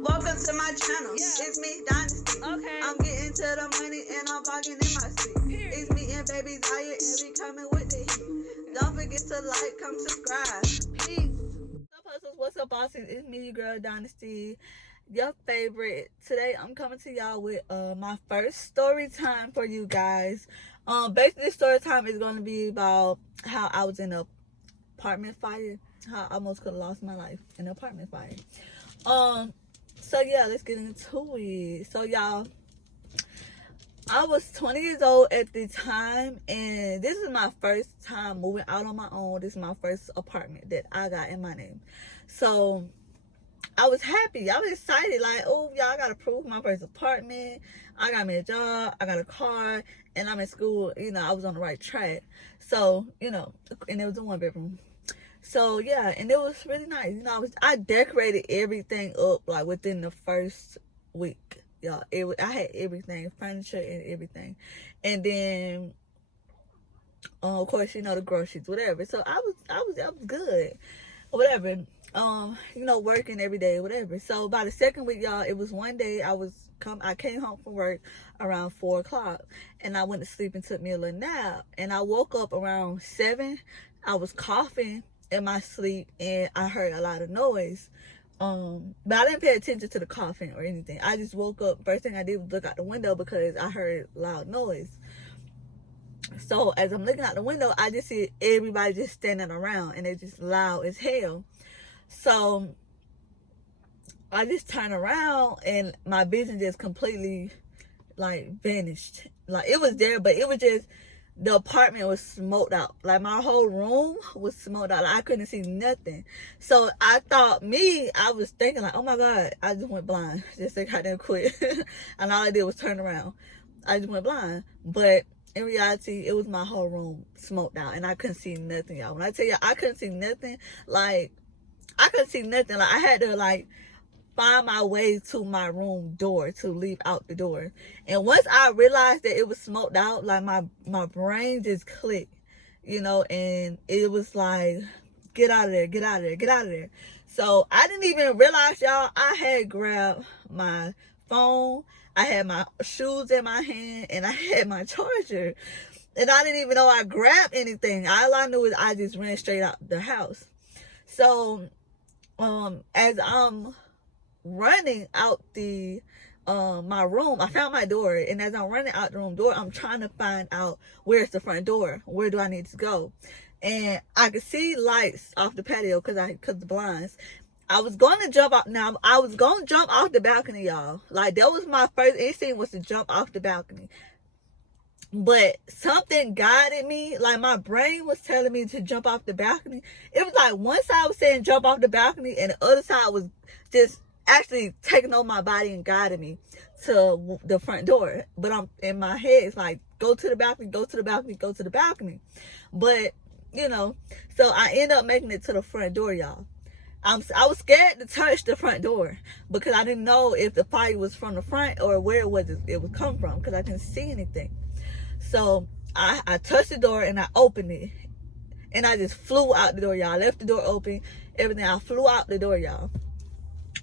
Welcome to my channel. Yeah. It's me, Dynasty. Okay. I'm getting to the money and I'm vlogging in my sleep. Period. It's me and baby Zaya and we coming with the heat. Don't forget to like, come subscribe. Peace. What's up, hustlers? What's up, bosses? It's me, your girl, Dynasty. Your favorite. Today, I'm coming to y'all with my first story time for you guys. Basically, story time is going to be about how I was in an apartment fire. How I almost could have lost my life in an apartment fire. So yeah, let's get into it. So y'all, I was 20 years old at the time, and this is my first time moving out on my own. This is my first apartment that I got in my name. So I was happy. I was excited. Like, oh, y'all, I got approved my first apartment. I got me a job. I got a car, and I'm in school. You know, I was on the right track. So, you know, and it was a 1-bedroom. So yeah, and it was really nice. You know, I decorated everything up like within the first week. Y'all, I had everything, furniture and everything, and then of course, you know, the groceries, whatever. So I was good, whatever. You know, working every day, whatever. So by the second week, y'all, it was one day I came home from work around 4 o'clock, and I went to sleep and took me a little nap, and I woke up around 7. I was coughing in my sleep, and I heard a lot of noise. But I didn't pay attention to the coughing or anything. I just woke up. First thing I did was look out the window because I heard loud noise. So as I'm looking out the window, I just see everybody just standing around, and it's just loud as hell. So I just turned around, and my vision just completely like vanished. Like, it was there, but it was just, the apartment was smoked out. Like, my whole room was smoked out. Like, I couldn't see nothing. So I was thinking like, oh my God, I just went blind. Just like I didn't quit. And all I did was turn around. I just went blind. But in reality, it was my whole room smoked out, and I couldn't see nothing, y'all. When I tell you I couldn't see nothing, like, I couldn't see nothing. Like, I had to like find my way to my room door to leave out the door. And once I realized that it was smoked out, like, my brain just clicked, you know, and it was like, get out of there, get out of there, get out of there. So I didn't even realize, y'all, I had grabbed my phone, I had my shoes in my hand, and I had my charger. And I didn't even know I grabbed anything. All I knew is I just ran straight out the house. So as I'm running out the my room, I found my door, and as I'm running out the room door, I'm trying to find out where's the front door, where do I need to go. And I could see lights off the patio because the blinds. I was going to jump out. Now, I was going to jump off the balcony, y'all. Like, that was my first instinct, was to jump off the balcony. But something guided me. Like, my brain was telling me to jump off the balcony. It was like one side was saying jump off the balcony, and the other side was just actually taking over my body and guiding me to the front door. But I'm in my head, it's like, go to the balcony, go to the balcony, go to the balcony. But, you know, so I end up making it to the front door, y'all. I was scared to touch the front door because I didn't know if the fire was from the front or where it would come from, because I couldn't see anything. So I touched the door and I opened it, and I just flew out the door, y'all. I left the door open, everything. I flew out the door, y'all.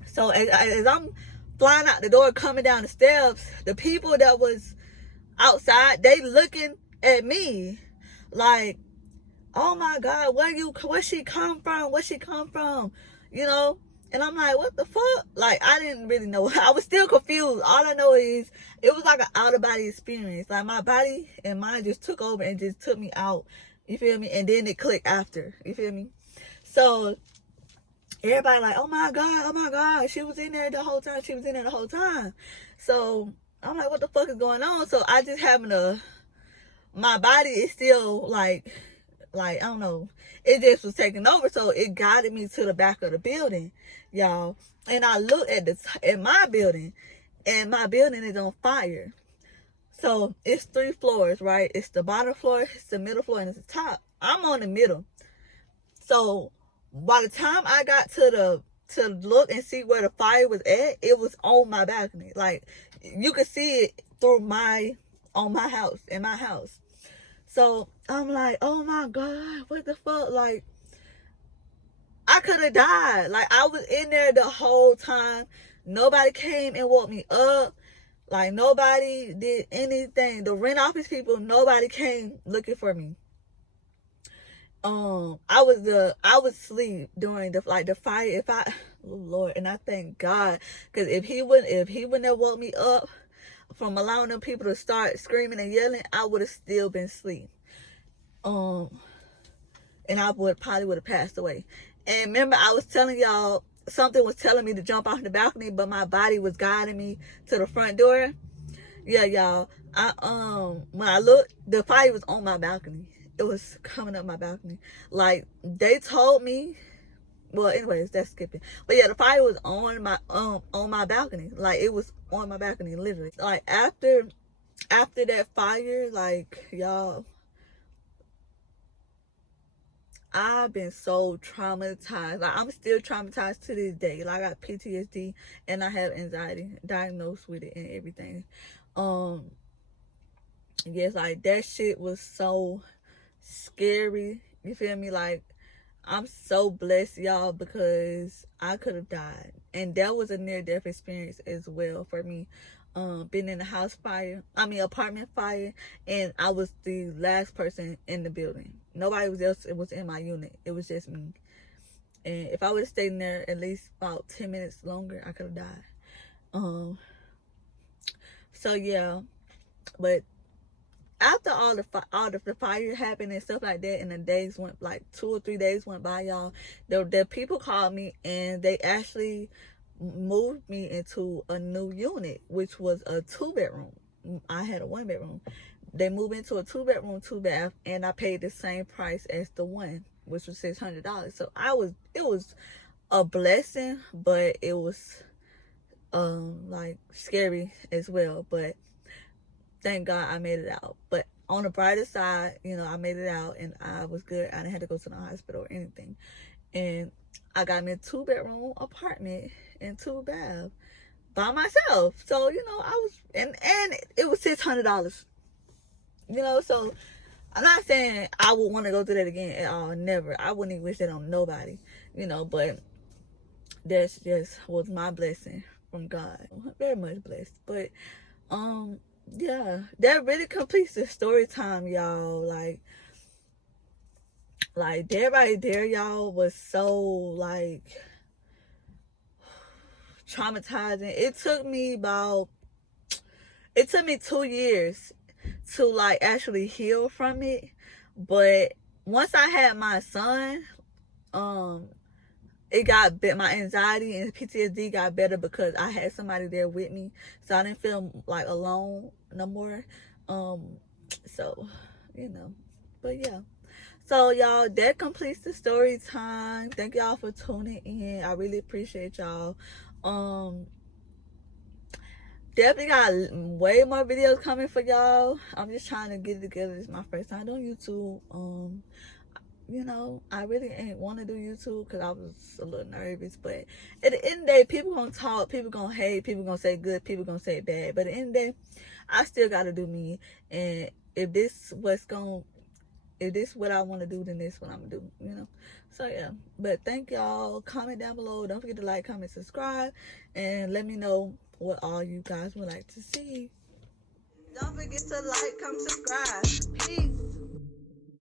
So as I'm flying out the door, coming down the steps, the people that was outside, they looking at me like, oh my God, where she come from? Where she come from? You know? And I'm like, what the fuck? Like, I didn't really know. I was still confused. All I know is it was like an out-of-body experience. Like, my body and mind just took over and just took me out. You feel me? And then it clicked after. You feel me? So everybody like, oh my God, she was in there the whole time. She was in there the whole time. So I'm like, what the fuck is going on? So I just my body is still like, I don't know. It just was taking over. So it guided me to the back of the building, y'all. And I looked at my building, and my building is on fire. So it's 3 floors, right? It's the bottom floor, it's the middle floor, and it's the top. I'm on the middle. So by the time I got to look and see where the fire was at, it was on my balcony. Like, you could see it through in my house. So I'm like, oh my God, what the fuck? Like, I could have died. Like, I was in there the whole time. Nobody came and woke me up. Like, nobody did anything. The rent office people, nobody came looking for me. I was asleep during the fire. Oh Lord, and I thank God, because if he wouldn't have woke me up from allowing them people to start screaming and yelling, I would have still been asleep. And I probably would have passed away. And remember, I was telling y'all, something was telling me to jump off the balcony, but my body was guiding me to the front door. Yeah, y'all. When I looked, the fire was on my balcony. It was coming up my balcony. Like, they told me. Well, anyways, that's skipping. But yeah, the fire was on my balcony. Like, it was on my balcony, literally. Like, after that fire, like, y'all, I've been so traumatized. Like, I'm still traumatized to this day. Like, I got PTSD and I have anxiety, diagnosed with it and everything. Yes, like, that shit was so scary. You feel me? Like, I'm so blessed, y'all, because I could have died. And that was a near-death experience as well for me. Been in a apartment fire, and I was the last person in the building. Nobody else was in my unit. It was just me. And if I would have stayed in there at least about 10 minutes longer, I could have died. So yeah, but after all the fire happened and stuff like that, and the days went, like 2 or 3 days went by, y'all, the people called me and they actually moved me into a new unit, which was a 2-bedroom. I had a 1-bedroom. They moved into a 2-bedroom, 2-bath, and I paid the same price as the one, which was $600. So it was a blessing, but it was like scary as well. But thank God I made it out. But on the brighter side, I made it out and I was good. I didn't have to go to the hospital or anything. And I got me a 2-bedroom apartment and 2-bath by myself. So, I was, and it was $600. So I'm not saying I would want to go through that again at all. Never. I wouldn't even wish that on nobody. But that's just was my blessing from God. Very much blessed. But yeah, that really completes the story time, y'all. Like that right there, y'all, was so like traumatizing. It took me 2 years to like actually heal from it. But once I had my son, it got better. My anxiety and PTSD got better because I had somebody there with me, so I didn't feel like alone no more. So but yeah. So y'all, that completes the story time. Thank y'all for tuning in. I really appreciate y'all. Definitely got way more videos coming for y'all. I'm just trying to get it together. It's my first time on YouTube. I really ain't want to do YouTube because I was a little nervous. But at the end of the day, people gonna talk, people gonna hate, people gonna say good, people gonna say bad. But at the end of the day, I still gotta do me. And if this what I want to do, then this what I'm gonna do. So yeah. But thank y'all. Comment down below. Don't forget to like, comment, subscribe, and let me know what all you guys would like to see. Don't forget to like, comment, subscribe. Peace.